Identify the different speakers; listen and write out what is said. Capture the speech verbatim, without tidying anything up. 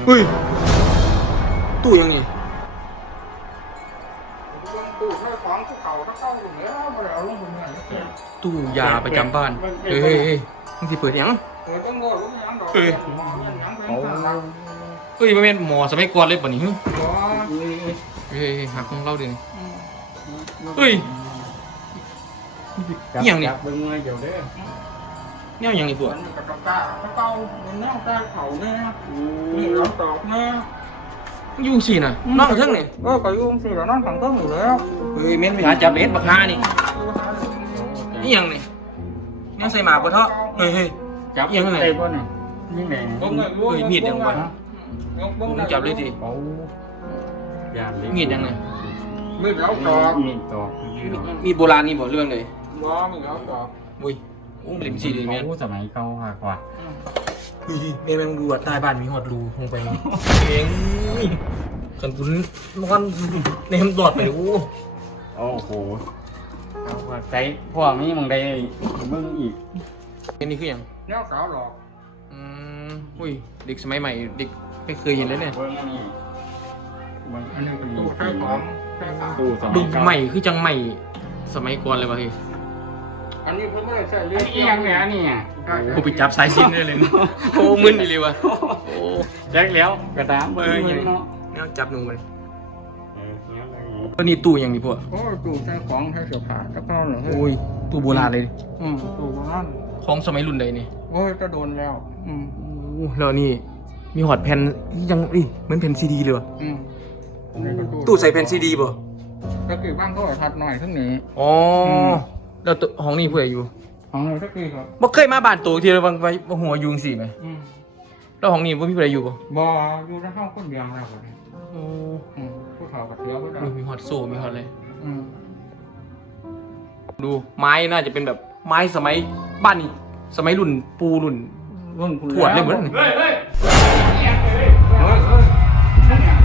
Speaker 1: เฮ้ยตู้ยังนี่
Speaker 2: ตู้ใช้ของผู้เก่าถ้าเข้าตรงนี้ไม่ได้เอาลงตรงนี้
Speaker 1: ตู้ยาประจำบ้านเฮ้ยเฮ้ยเฮ้ยมึงสิเปิดยัง
Speaker 2: เปิดต้องโง่รู้ยังดอก
Speaker 1: เฮ้ย
Speaker 2: เอา
Speaker 1: เฮ้ยมันเป็นหมอสมัยก่อนเลยป่ะนี่ฮึ
Speaker 2: บ่
Speaker 1: เฮ้ยหักของเราดิเฮ้ยนี่ยังนี่
Speaker 3: เบิ่งมาเดี๋ยวเด้อ
Speaker 1: เนี่ยยังนี่พวก
Speaker 2: มันกับกับกาถ้าเข้ามันแนวใต้เขาเนี่ยนี่เราตอกเนี่ย
Speaker 1: ยุ่งสิน่ะน้องกระเทิงนี่
Speaker 2: เออก็ยุ่งสิแล้วนั่นขังเทิงอยู่แล้ว
Speaker 1: เฮ้ยเม้นไปหาจับเบ็ดบักฮานี่นี่ยังนี่เนี่ยใส่หมาปะเถาะเฮ้ยเฮ้ย
Speaker 3: จับ
Speaker 1: ยังไง
Speaker 3: ได้บ่เนี่ยยังไง
Speaker 1: เฮ้ยมีดยังวะมึงจับเลยดิ
Speaker 3: โอ้ยานเลย
Speaker 1: มีดยังไง
Speaker 2: มีดเราตอก
Speaker 3: มีดตอก
Speaker 1: มีดโบราณนี่บอกเรื่องเลย
Speaker 2: บ่มีดเราตอก
Speaker 1: อุ้ยอุ้มเป็นสีดีแม่น
Speaker 3: โอ้สมัยเก่าค่ะกว่า
Speaker 1: เฮ้ยแม่แม่งดูอ่ะใต้บ้านมีหอดรูลงไปเองกันคุณนอนในห้องตอดไปโอ้
Speaker 3: โอ้โหเอาว่าใจพ่อมีมึงได้มึงอีก
Speaker 1: นี่คืออย่าง
Speaker 2: แนวสาวหลอก
Speaker 1: อืมอุ้ยเด็กสมัยใหม่เด็กไม่เคยเห็นเลยเนี่ย
Speaker 3: เบิ่งอันนี้เบิ่ง
Speaker 2: อันนี้เป็นตู้ใช้ของใช้ของ
Speaker 3: ตู้สมั
Speaker 1: ดู
Speaker 3: ยเก่า
Speaker 1: ใหม่คือจังใหม่สมัยก่อนเลยวะเฮ้ย
Speaker 2: อันนี้เพิ่งไม่ได้ใช้
Speaker 3: อั
Speaker 2: เลี้ย
Speaker 3: น
Speaker 2: ง
Speaker 3: นี้ยังเนี่ยนี่อ่ะ
Speaker 1: กูไปจับสายชิ้นได้เลยนะโอ้มึนอีเลยวะโอ้
Speaker 3: แจ็คแล้วกระตามเบิ่งเนาะ
Speaker 1: แนวจับหนูมัน
Speaker 3: เออเนี่ยอะไรอย่างงี้
Speaker 1: ตัวนี้ตู้ยังนี่พวก
Speaker 2: โอ้ตู้ใช้ของใช้เสื้อผ้าถ้าเข้าเหรอเฮ้
Speaker 1: โอ้
Speaker 2: ย
Speaker 1: ยตู้โบราณเลย
Speaker 2: อืมตู้บ้าน
Speaker 1: ของสมัยรุ่นใดนี่
Speaker 2: โอ้ยจะโดนแล้วอืม
Speaker 1: โอ้แล้วนี่มีหอดแผ่นยังอีเหมือนแผ่นซีดีเลยวะ
Speaker 2: อืมนี่ก็
Speaker 1: ตู้ใส่แผ่นซีดีป่ะ
Speaker 2: ถ้ากี่บ้านก็ทัดหน่อยทั้งนี้
Speaker 1: อ๋อแล้วตัวห้องนี้ผู้ใดอยู่
Speaker 2: ของเราถ้ากี่ครับ
Speaker 1: บ่เคยมาบ้านตัวทีละบางไปบ่หัวยุงสิไหม
Speaker 2: อืม
Speaker 1: แล้วห้องนี้บ่มีผู้ใดอยู่บ่
Speaker 2: บ่อยู่ในห้องคนเดียวแล้วครับ
Speaker 1: โอ้
Speaker 2: อืมผู้เฒ่ากับเที่ยวก็ได้
Speaker 1: มีฮอตโซ่มีฮอตอะไร
Speaker 2: อืม
Speaker 1: ดูไม้น่าจะเป็นแบบไม้สมัยบ้านนี่สมัยรุ่นปูรุ่น
Speaker 2: รุ่นคุณ
Speaker 1: ทวดเลยเหมือน
Speaker 3: เฮ้ยเฮ้ย
Speaker 2: เฮ้ยเฮ้ยนั่นไง